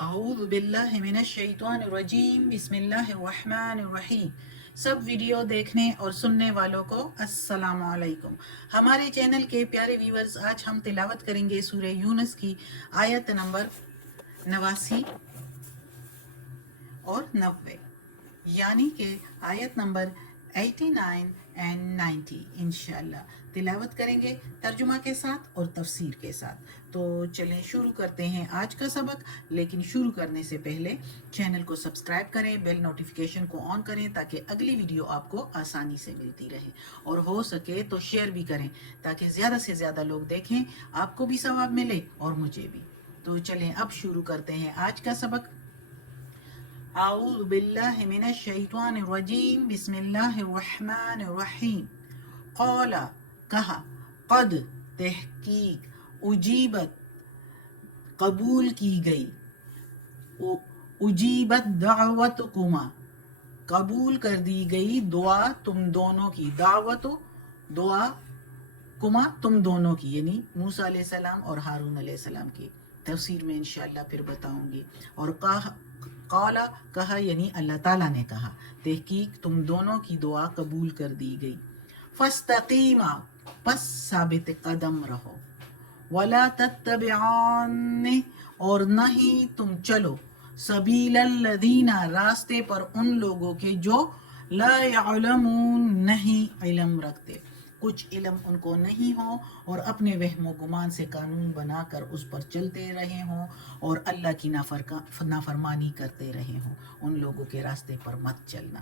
اعوذ باللہ من الشیطان الرجیم بسم اللہ الرحمن الرحیم۔ سب ویڈیو دیکھنے اور سننے والوں کو السلام علیکم۔ ہمارے چینل کے پیارے ویورز، آج ہم تلاوت کریں گے سورہ یونس کی آیت نمبر 89 اور 90، یعنی کہ آیت نمبر 89 اینڈ 90 انشاءاللہ تلاوت کریں گے ترجمہ کے ساتھ اور تفسیر کے ساتھ۔ تو چلیں شروع کرتے ہیں آج کا سبق، لیکن شروع کرنے سے پہلے چینل کو سبسکرائب کریں، بیل نوٹیفیکیشن کو آن کریں تاکہ اگلی ویڈیو آپ کو آسانی سے ملتی رہے، اور ہو سکے تو شیئر بھی کریں تاکہ زیادہ سے زیادہ لوگ دیکھیں، آپ کو بھی ثواب ملے اور مجھے بھی۔ تو چلیں اب شروع کرتے ہیں آج کا سبق۔ اعوذ باللہ من الشیطان الرجیم بسم اللہ الرحمن الرحیم۔ قال کہا، قد تحقیق، اجیبت قبول کی گئی، اجیبت دعوتکما قبول کر دی گئی دعا تم دونوں کی، دعا کما تم دونوں کی، یعنی موسیٰ علیہ السلام اور ہارون علیہ السلام کی تفسیر میں انشاءاللہ پھر بتاؤں گی۔ اور قالا کہا یعنی اللہ تعالیٰ نے کہا، تحقیق تم دونوں کی دعا قبول کر دی گئی۔ فاستقیما پس ثابت قدم رہو، ولا تتبعان اور نہ ہی تم چلو، سبیل الذین راستے پر ان لوگوں کے جو لا یعلمون نہیں علم رکھتے، کچھ علم ان کو نہیں ہو اور اپنے وہم و گمان سے قانون بنا کر اس پر چلتے رہے ہوں اور اللہ کی نافرمانی کرتے رہے ہوں، ان لوگوں کے راستے پر مت چلنا۔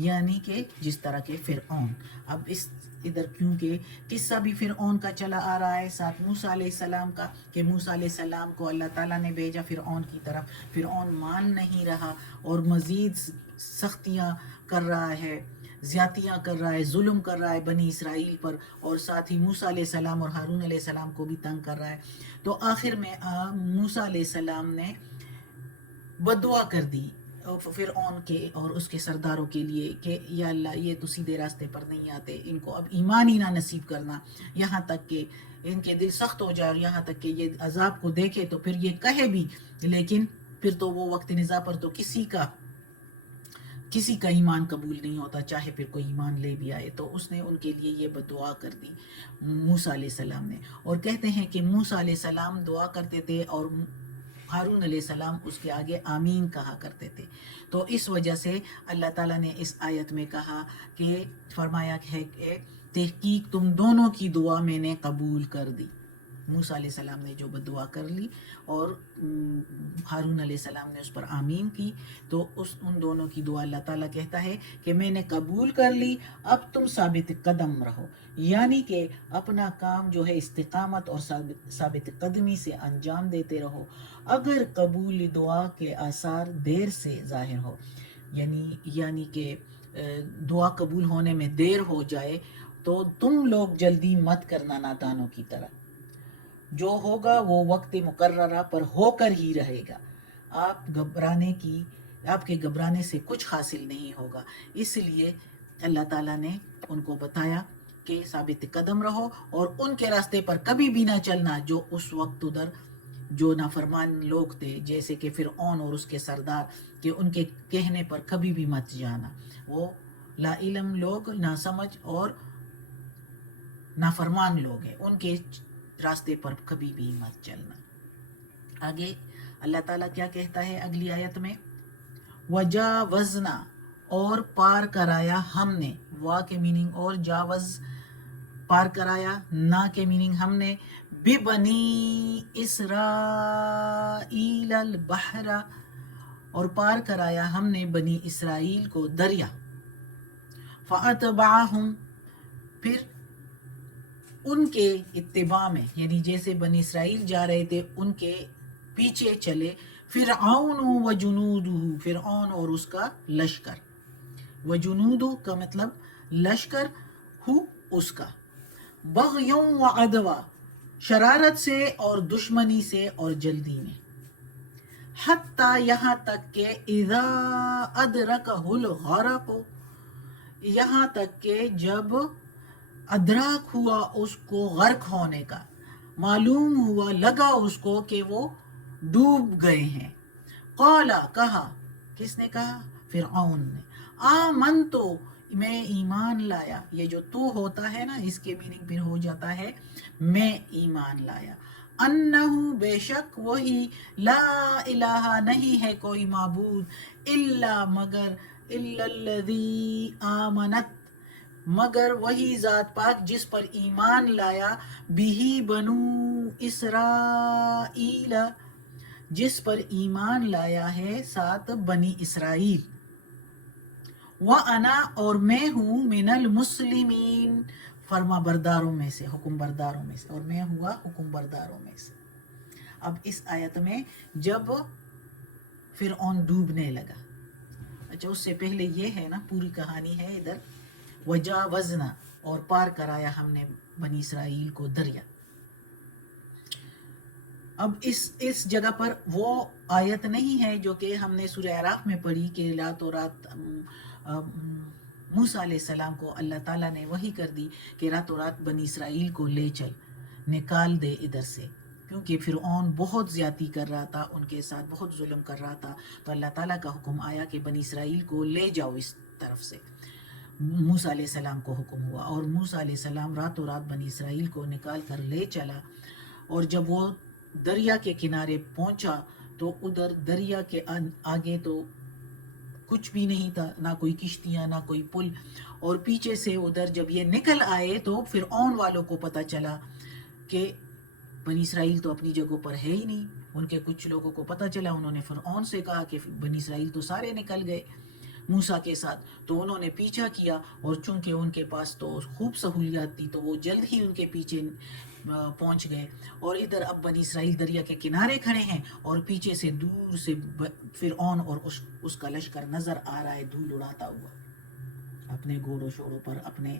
یعنی کہ جس طرح کے فرعون، اب اس ادھر کیونکہ قصہ بھی فرعون کا چلا آ رہا ہے، ساتھ موسیٰ علیہ السلام کا، کہ موسیٰ علیہ السلام کو اللہ تعالیٰ نے بھیجا فرعون کی طرف، فرعون مان نہیں رہا اور مزید سختیاں کر رہا ہے، زیادتیاں کر رہا ہے، ظلم کر رہا ہے بنی اسرائیل پر، اور ساتھ ہی موسیٰ علیہ السلام اور ہارون علیہ السلام کو بھی تنگ کر رہا ہے۔ تو آخر میں موسیٰ علیہ السلام نے بدعا کر دی فرعون کے اور اس کے سرداروں کے لیے کہ یا اللہ یہ تو سیدھے راستے پر نہیں آتے، ان کو اب ایمان ہی نہ نصیب کرنا، یہاں تک کہ ان کے دل سخت ہو جائے اور یہاں تک کہ یہ عذاب کو دیکھے تو پھر یہ کہے بھی، لیکن پھر تو وہ وقت نزا پر تو کسی کا ایمان قبول نہیں ہوتا، چاہے پھر کوئی ایمان لے بھی آئے۔ تو اس نے ان کے لیے یہ بدعا کر دی موسیٰ علیہ السلام نے، اور کہتے ہیں کہ موسیٰ علیہ السلام دعا کرتے تھے اور ہارون علیہ السلام اس کے آگے آمین کہا کرتے تھے۔ تو اس وجہ سے اللہ تعالیٰ نے اس آیت میں کہا کہ فرمایا ہے کہ تحقیق تم دونوں کی دعا میں نے قبول کر دی۔ موسیٰ علیہ السلام نے جو بدعا کر لی اور ہارون علیہ السلام نے اس پر آمین کی، تو ان دونوں کی دعا اللہ تعالیٰ کہتا ہے کہ میں نے قبول کر لی، اب تم ثابت قدم رہو، یعنی کہ اپنا کام جو ہے استقامت اور ثابت قدمی سے انجام دیتے رہو۔ اگر قبول دعا کے آثار دیر سے ظاہر ہو، یعنی کہ دعا قبول ہونے میں دیر ہو جائے، تو تم لوگ جلدی مت کرنا نادانوں کی طرح، جو ہوگا وہ وقت مقررہ پر ہو کر ہی رہے گا، آپ کے گھبرانے سے کچھ حاصل نہیں ہوگا۔ اس لیے اللہ تعالیٰ نے ان کو بتایا کہ ثابت قدم رہو اور ان کے راستے پر کبھی بھی نہ چلنا جو اس وقت ادھر جو نافرمان لوگ تھے، جیسے کہ فرعون اور اس کے سردار، کہ ان کے کہنے پر کبھی بھی مت جانا، وہ لا علم لوگ، نہ سمجھ اور نافرمان لوگ ہیں، ان کے راستے پر کبھی بھی مت چلنا۔ آگے اللہ تعالیٰ کیا کہتا ہے اگلی آیت میں، وجاوزنا اور پار کرایا ہم نے، وا کے میننگ اور جاوز پار کرایا، نا کے میننگ ہم نے، ببنی اسرائیل البحر اور پار کرایا ہم نے بنی اسرائیل کو دریا، فاتبعہم پھر ان کے اتباع میں، یعنی جیسے بنی اسرائیل جا رہے تھے ان کے پیچھے چلے، فرعون و جنودہ فرعون اور اس کا لشکر، و جنودہ کا مطلب لشکر ہو اس کا، بغیوں و عدوا شرارت سے اور دشمنی سے اور جلدی میں، حتیٰ یہاں تک کہ اذا ادرکہ الغرق یہاں تک کہ جب ادراک ہوا اس کو غرق ہونے کا، معلوم ہوا لگا اس کو کہ وہ ڈوب گئے ہیں، قالا کہا، کس نے کہا؟ فرعون نے، آمنتو میں ایمان لایا. یہ جو تو ہوتا ہے نا، اس کے میننگ پھر ہو جاتا ہے میں ایمان لایا. انہو بے شک وہی، لا الہ نہیں ہے کوئی معبود، الا مگر، الا الذی آمنت مگر وہی ذات پاک جس پر ایمان لایا، بہی بنو اسرائیل جس پر ایمان لایا ہے ساتھ بنی اسرائیل. وَأَنَا اور میں ہوں، من المسلمین فرما برداروں میں سے، حکم برداروں میں سے، اور میں ہوا حکم برداروں میں سے. اب اس آیت میں جب فرعون ڈوبنے لگا، اچھا اس سے پہلے یہ ہے نا، پوری کہانی ہے ادھر، وجاوزنا اور پار کرایا ہم نے بنی اسرائیل کو دریا. اب اس جگہ پر وہ آیت نہیں ہے جو کہ ہم نے سورہ اعراف میں پڑھی کہ راتوں رات موسیٰ علیہ السلام کو اللہ تعالیٰ نے وحی کر دی کہ راتوں رات بنی اسرائیل کو لے چل، نکال دے ادھر سے، کیونکہ فرعون بہت زیادتی کر رہا تھا ان کے ساتھ، بہت ظلم کر رہا تھا. تو اللہ تعالیٰ کا حکم آیا کہ بنی اسرائیل کو لے جاؤ اس طرف سے. موسیٰ علیہ السلام کو حکم ہوا اور موسیٰ علیہ السلام راتوں رات بنی اسرائیل کو نکال کر لے چلا. اور جب وہ دریا کے کنارے پہنچا تو ادھر دریا کے آگے تو کچھ بھی نہیں تھا، نہ کوئی کشتیاں نہ کوئی پل. اور پیچھے سے ادھر جب یہ نکل آئے تو فرعون والوں کو پتہ چلا کہ بنی اسرائیل تو اپنی جگہوں پر ہے ہی نہیں. ان کے کچھ لوگوں کو پتہ چلا، انہوں نے فرعون سے کہا کہ بنی اسرائیل تو سارے نکل گئے موسیٰ کے ساتھ. تو انہوں نے پیچھا کیا، اور چونکہ ان کے پاس تو خوب سہولیات تھی تو وہ جلد ہی ان کے پیچھے پہنچ گئے. اور ادھر اب بنی اسرائیل دریا کے کنارے کھڑے ہیں اور پیچھے سے دور سے فرعون اور اس کا لشکر نظر آ رہا ہے، دھول اڑاتا ہوا اپنے گھوڑوں شوڑوں پر، اپنے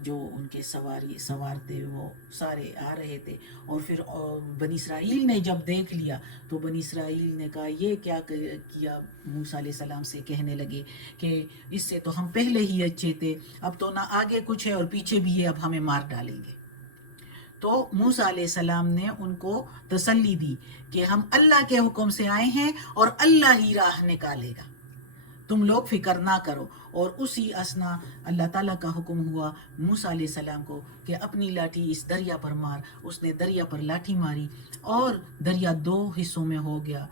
جو ان کے سوار تھے وہ سارے آ رہے تھے. اور پھر بنی اسرائیل نے جب دیکھ لیا تو بنی اسرائیل نے کہا یہ کیا کیا، موسیٰ علیہ السلام سے کہنے لگے کہ اس سے تو ہم پہلے ہی اچھے تھے، اب تو نہ آگے کچھ ہے اور پیچھے بھی ہے، اب ہمیں مار ڈالیں گے. تو موسیٰ علیہ السلام نے ان کو تسلی دی کہ ہم اللہ کے حکم سے آئے ہیں اور اللہ ہی راہ نکالے گا، تم لوگ فکر نہ کرو. اور اسی اسنا اللہ تعالیٰ کا حکم ہوا موسیٰ علیہ السلام کو کہ اپنی لاٹھی اس دریا پر مار. اس نے دریا پر لاٹھی ماری اور دریا 2 حصوں میں ہو گیا.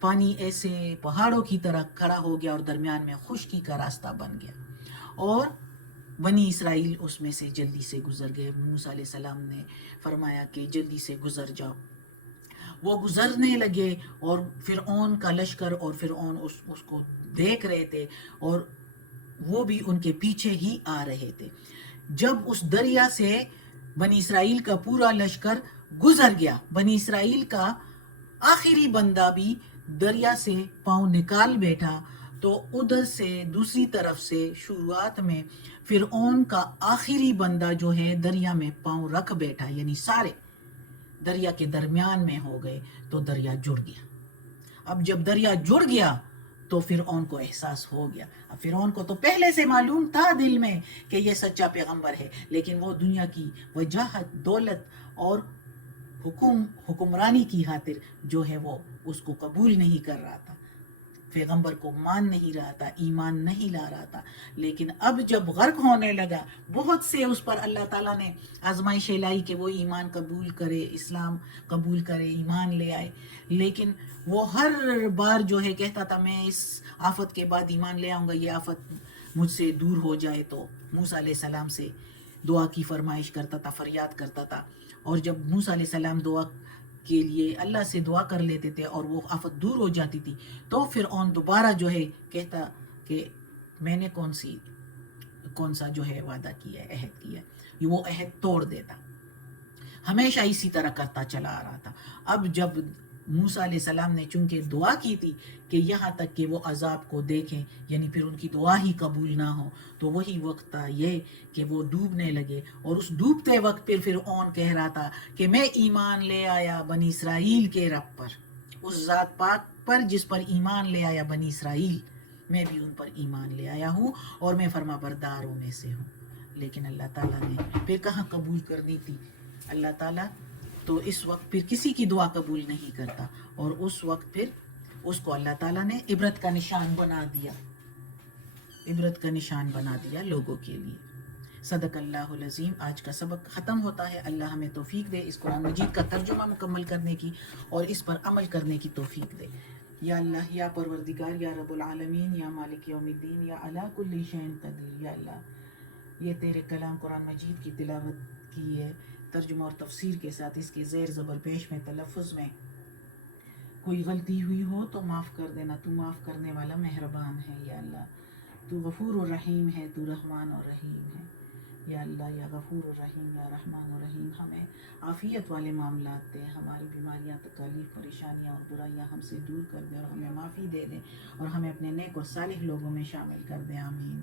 پانی ایسے پہاڑوں کی طرح کھڑا ہو گیا اور درمیان میں خشکی کا راستہ بن گیا، اور بنی اسرائیل اس میں سے جلدی سے گزر گئے. موسیٰ علیہ السلام نے فرمایا کہ جلدی سے گزر جاؤ. وہ گزرنے لگے اور فرعون کا لشکر اور فرعون اس کو دیکھ رہے تھے اور وہ بھی ان کے پیچھے ہی آ رہے تھے. جب اس دریا سے بنی اسرائیل کا پورا لشکر گزر گیا، بنی اسرائیل کا آخری بندہ بھی دریا سے پاؤں نکال بیٹھا، تو ادھر سے دوسری طرف سے شروعات میں فرعون کا آخری بندہ جو ہے دریا میں پاؤں رکھ بیٹھا، یعنی سارے دریا کے درمیان میں ہو گئے. تو دریا جڑ گیا. اب جب دریا جڑ گیا تو فرعون کو احساس ہو گیا. اب فرعون کو تو پہلے سے معلوم تھا دل میں کہ یہ سچا پیغمبر ہے، لیکن وہ دنیا کی وجاہت، دولت اور حکمرانی کی خاطر جو ہے وہ اس کو قبول نہیں کر رہا تھا، پیغمبر کو مان نہیں رہا تھا، ایمان نہیں لا رہا تھا. لیکن اب جب غرق ہونے لگا، بہت سے اس پر اللہ تعالیٰ نے آزمائشیں لائی کہ وہ ایمان قبول کرے، اسلام قبول کرے، ایمان لے آئے. لیکن وہ ہر بار جو ہے کہتا تھا میں اس آفت کے بعد ایمان لے آؤں گا، یہ آفت مجھ سے دور ہو جائے. تو موسیٰ علیہ السلام سے دعا کی فرمائش کرتا تھا، فریاد کرتا تھا. اور جب موسیٰ علیہ السلام دعا کے لیے اللہ سے دعا کر لیتے تھے اور وہ آفت دور ہو جاتی تھی، تو فرعون دوبارہ جو ہے کہتا کہ میں نے کون سا جو ہے وعدہ کیا ہے، عہد کیا ہے، وہ عہد توڑ دیتا. ہمیشہ اسی طرح کرتا چلا آ رہا تھا. اب جب موسیٰ علیہ السلام نے چونکہ دعا کی تھی کہ یہاں تک کہ وہ عذاب کو دیکھیں، یعنی پھر ان کی دعا ہی قبول نہ ہو، تو وہی وقت تھا یہ کہ وہ ڈوبنے لگے. اور اس ڈوبتے وقت پھر فرعون کہہ رہا تھا کہ میں ایمان لے آیا بنی اسرائیل کے رب پر، اس ذات پاک پر جس پر ایمان لے آیا بنی اسرائیل، میں بھی ان پر ایمان لے آیا ہوں اور میں فرما برداروں میں سے ہوں. لیکن اللہ تعالیٰ نے پھر کہاں قبول کرنی تھی. اللہ تعالیٰ تو اس وقت پھر کسی کی دعا قبول نہیں کرتا، اور اس وقت پھر اس کو اللہ تعالیٰ نے عبرت کا نشان بنا دیا، عبرت کا نشان بنا دیا لوگوں کے لیے۔ صدق اللہ العظیم۔ آج کا سبق ختم ہوتا ہے۔ اللہ ہمیں توفیق دے اس قرآن مجید کا ترجمہ مکمل کرنے کی اور اس پر عمل کرنے کی توفیق دے۔ یا اللہ، یا پروردگار، یا رب العالمین، یا مالک یوم الدین، یا علی کل شیء قدیر، یا اللہ یہ تیرے کلام قرآن مجید کی تلاوت کی ہے ترجمہ اور تفسیر کے ساتھ، اس کے زیر زبر پیش میں تلفظ میں کوئی غلطی ہوئی ہو تو معاف کر دینا، تو معاف کرنے والا مہربان ہے۔ یا اللہ تو غفور الرحیم ہے، تو رحمان اور رحیم ہے۔ یا اللہ، یا غفور الرحیم، یا رحمان الرحیم، ہمیں عافیت والے معاملات دے، ہماری بیماریاں، تکالیف، پریشانیاں اور برائیاں ہم سے دور کر دے اور ہمیں معافی دے دے اور ہمیں اپنے نیک اور صالح لوگوں میں شامل کر دے۔ آمین۔